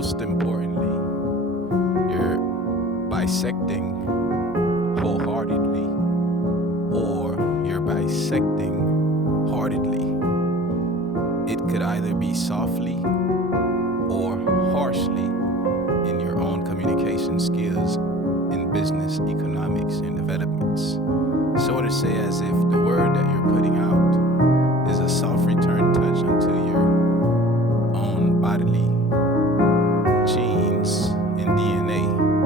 most importantly, you're bisecting wholeheartedly, or you're bisecting heartedly. It could either be softly or harshly in your own communication skills in business, economics, and developments. So to say, as if the word that you're putting out is a soft return touch unto your own bodily genes and DNA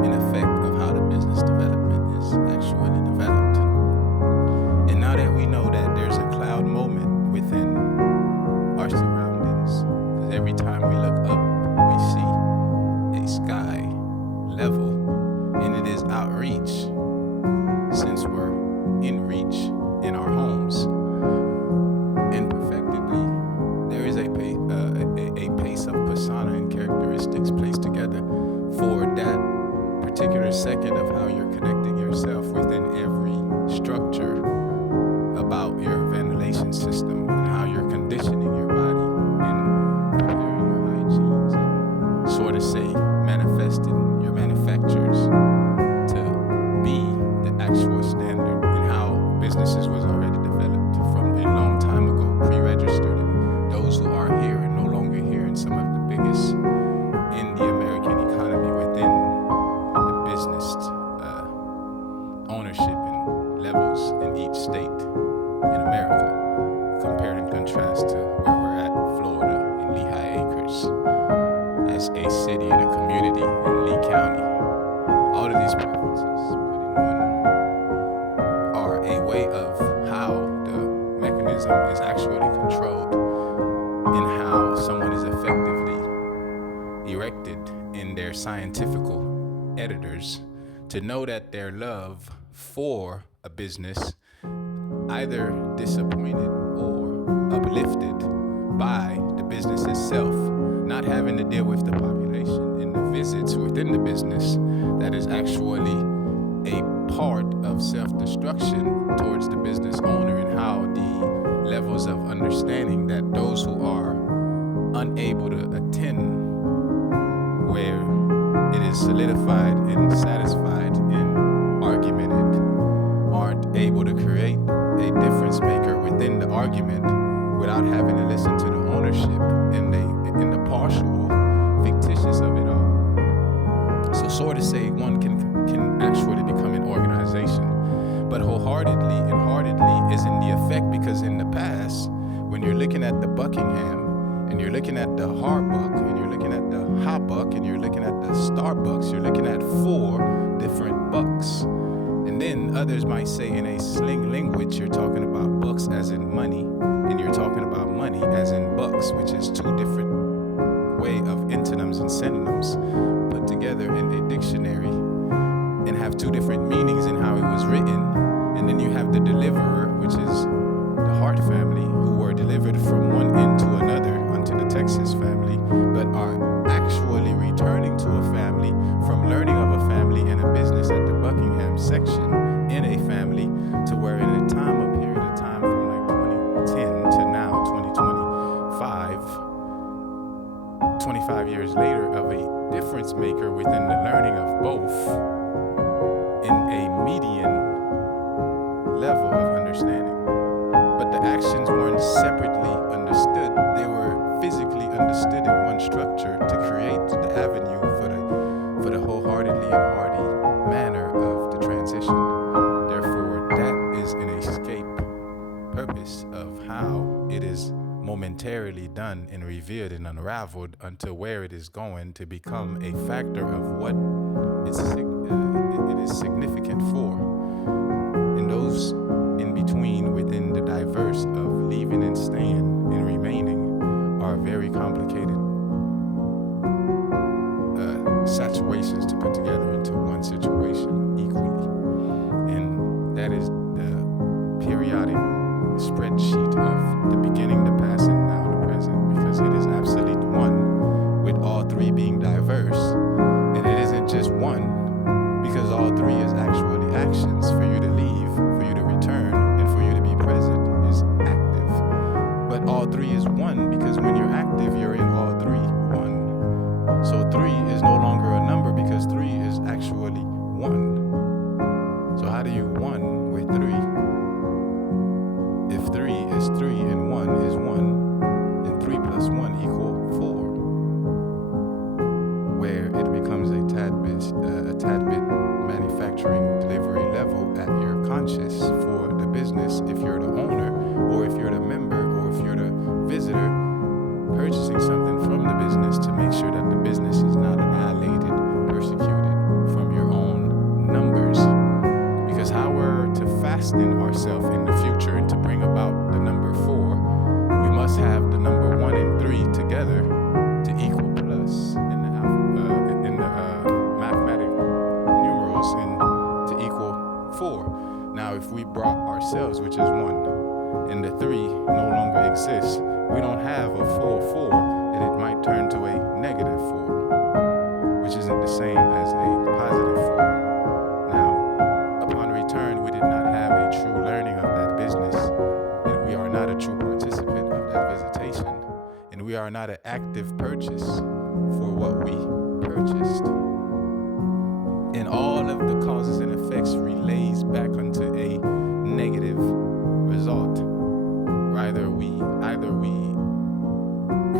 in effect of how the business development is actually developed. And now that we know that there's a cloud moment within our surroundings, because every time we look up, we see a sky level, and it is outreach, since we're in reach in our homes. And perfectedly, there is a pace of persona and characteristics placed together for that particular second of how you're connecting yourself within every structure about your ventilation system and how you're conditioning your body and preparing your hygienes and sort of say manifesting your manufacturers to be the actual standard and how businesses was already developed from a long time ago, pre-registered, and those who are here and no longer here, and some of the biggest in the American economy within the business ownership and levels in each state in America, compared and contrast to where we're at in Florida in Lehigh Acres as a city and a community in Lee County. All of these preferences put in one are a way of how the mechanism is actually controlled and how someone is effectively erected in their scientifical editors to know that their love for a business either disappointed or uplifted by the business itself, not having to deal with the population and the visits within the business that is actually a part of self-destruction towards the business owner, and how the levels of understanding that those who are unable to attend where it is solidified and satisfied and argumented aren't able to create a difference maker within the argument without having to listen to the ownership and the partial fictitious of it all. So sort of say one can actually become an organization, but wholeheartedly and heartedly is in the effect, because in the past, when you're looking at the Buckingham and you're looking at the Harbuck and you're looking at the Hawbuck and you're looking at the Starbucks, you're looking at 4 different bucks. And then others might say in a slang language, you're talking about bucks as in money, and you're talking about money as in bucks, which is 2 different way of antonyms and synonyms put together in a dictionary and have 2 different meanings in how it was written. And then you have the deliverer, which is the Hart family, who were delivered from one end to another unto the Texas family, but are actually returning to a family from learning of a family and a business at the Buckingham section in a family, to where in a period of time from like 2010 to now 25 years later, of a difference maker within the learning of both in a median level of understanding. But the actions weren't separately understood. They were physically understood in one structure to create the avenue for the wholeheartedly and hearty manner of the transition. Therefore, that is an escape purpose of how it is momentarily done and revealed and unraveled until where it is going to become a factor of what it is significant for. And those in between within the diverse of leaving and staying and remaining are very complicated situations to put together into one situation equally. And that is the periodic spreadsheet of the beginning, the past, and now the present, because it is absolute one, with all 3 being diverse. And it isn't just one, because all 3 is actually actions. For you to leave, for you to return, and for you to be present is active. But all 3 is one, because when you're active, you're in all 3 one. So 3 ourselves, which is one, and the three no longer exists, we don't have a full four, and it might turn to a negative four, which isn't the same as a positive four. Now, upon return, we did not have a true learning of that business, and we are not a true participant of that visitation, and we are not an active purchase for what we purchased. And all of the causes and effects relays back onto a negative result. Either we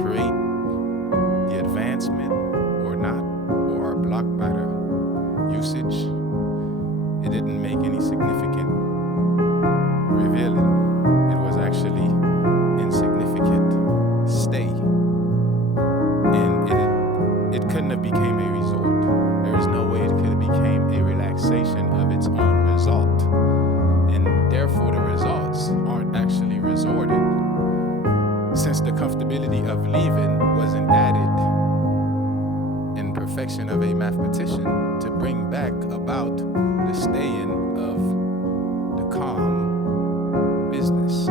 create the advancement or not, or are blocked by the usage. It didn't make any significant revealing. It was actually insignificant stay. And it couldn't have became a resort. There is no way it could have became a relaxation of its own result. And therefore the results aren't actually resorted, since the comfortability of leaving wasn't added in perfection of a mathematician to bring back about the staying of the calm business.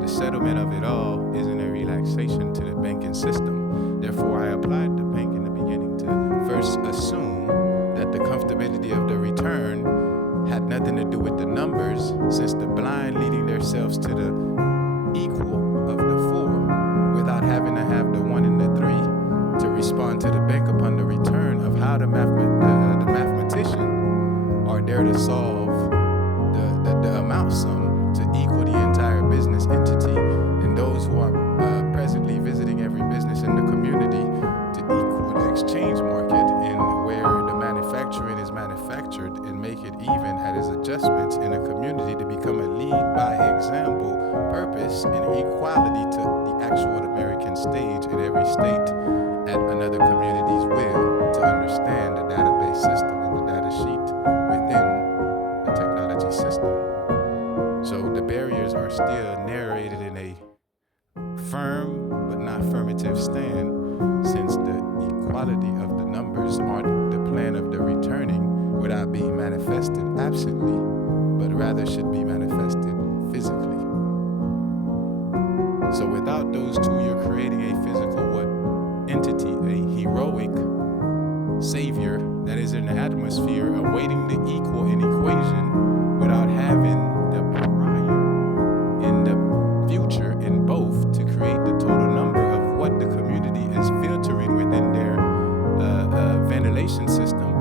The settlement of it all isn't a relaxation to the banking system. Therefore, I applied the bank in the beginning to first assume that the comfortability of the return had nothing to do with the numbers, since the blind leading themselves to the equal of the four without having to have the one and the three to respond to the bank upon the return of how the mathematician are there to solve the amount sum to equal the entire business entity, and those who are presently visiting every business in the community to equal the exchange market, and where the manufacturing is manufactured, and make it even at its adjustments in a community to become a lead by example purpose and equality to the actual American stage in every state at another community's will, to understand the database system and the data sheet within the technology system. So the barriers are still narrated in a firm but not affirmative stand, since the equality of the numbers aren't the plan of the returning without being manifested absently, but rather should be manifested physically. So without those two, you're creating a physical entity, a heroic savior that is in the atmosphere awaiting the equal in equation without having the prior in the future in both to create the total number of what the community is filtering within their ventilation system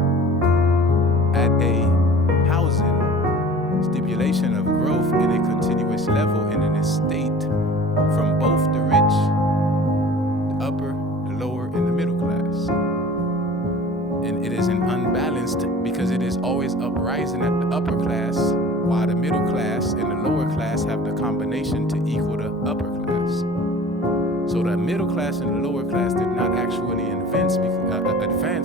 at a housing stipulation of growth in a continuous level and in a state from both the rich, the upper, the lower, and the middle class. And it is an unbalanced because it is always uprising at the upper class, while the middle class and the lower class have the combination to equal the upper class. So the middle class and the lower class did not actually advance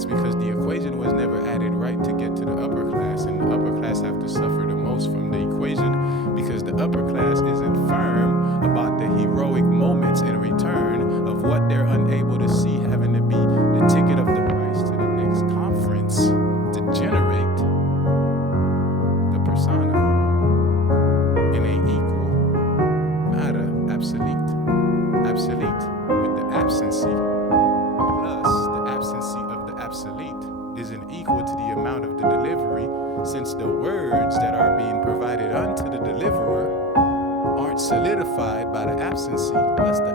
because the equation was never added right to get to the upper class, and the upper class have to suffer the most from the equation because the upper class isn't firm about the heroic moments in return of what they're unable to see, having to be the ticket of the price to the next conference to generate the persona in a equal matter, absolute with the absency plus the absency of the absolute isn't equal to the amount of the delivery, since the words that are being provided unto the deliverer aren't solidified by the absency plus the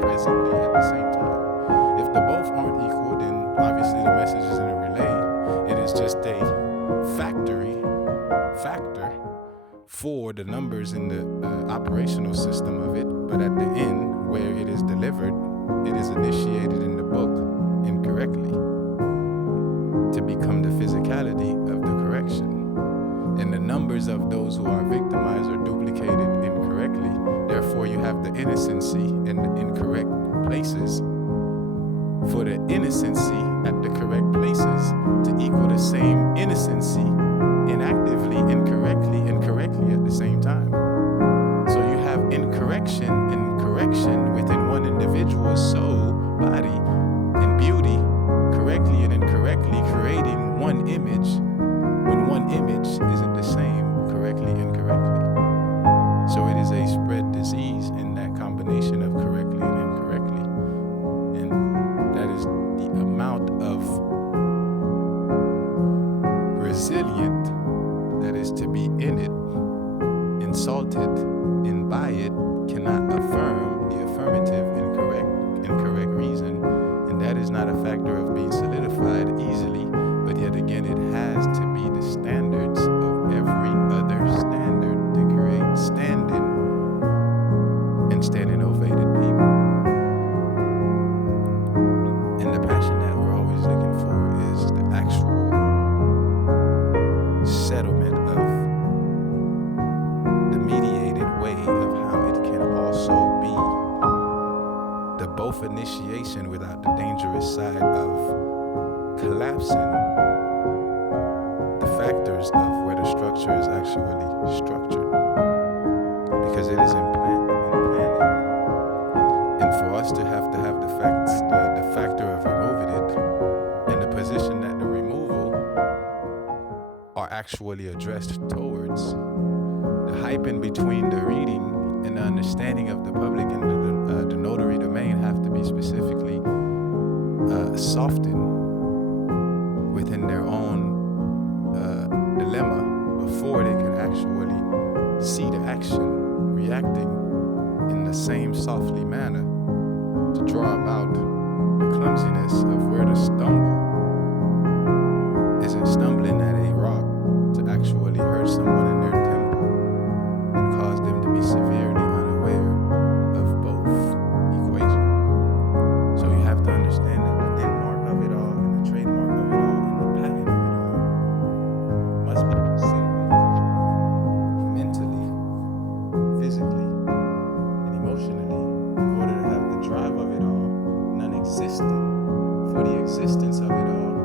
presently at the same time. If the both aren't equal, then obviously the message is in a relay. It is just a factor for the numbers in the operational system of it, but at the end where it is delivered, it is initiated in the book incorrectly to become the physicality of the correction. And the numbers of those who are victimized are duplicated incorrectly. Therefore, you have the innocency in the incorrect places for the innocency at the correct places to equal the same innocency inactively, incorrectly at the same time. So you have incorrection and correction within one individual's soul, body, and beauty, correctly and incorrectly creating one image when one image isn't the same correctly and incorrectly. that is the amount of resilient that is to be in it, insulted, and by it cannot affirm the affirmative incorrect reason, and that is not a factor of being solidified easily, but yet again it has to be the standards of every other standard to create standing ovated people. And the passion that we're always looking for is the actual settlement of the mediated way of how it can also be the both initiation without the dangerous side of collapsing the factors of where the structure is actually structured, because it is implanted. And for us to have the factor of removing it and the position that the removal are actually addressed towards, the hype in between the reading and the understanding of the public and the notary domain have to be specifically softened within their own dilemma before they can actually see the action reacting in the same softly manner to draw about the clumsiness of where the stumble isn't stumbling at a rock to actually hurt someone in their temple and cause them to be severely unaware of both equations. So you have to understand that the landmark of it all and the trademark of it all and the patent of it all must be considered mentally, physically, and emotionally in order to have the drive of it all non-existent for the existence of it all